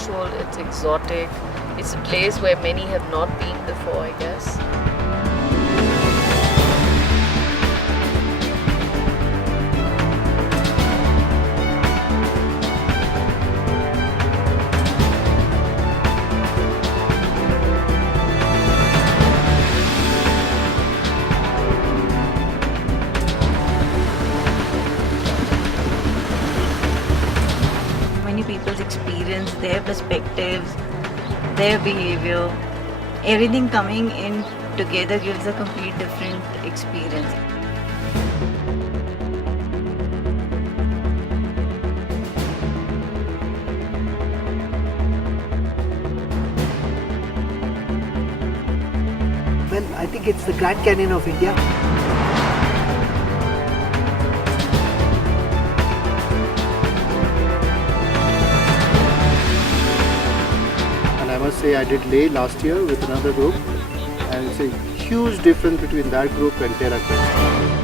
unusual, it's exotic. It's a place where many have not been before, I guess. Many people's experience, their perspectives, their behavior, everything coming in together gives a complete different experience. Well, I think it's the Grand Canyon of India. And I must say I did Leh last year with another group, and it's a huge difference between that group and TerraQuest.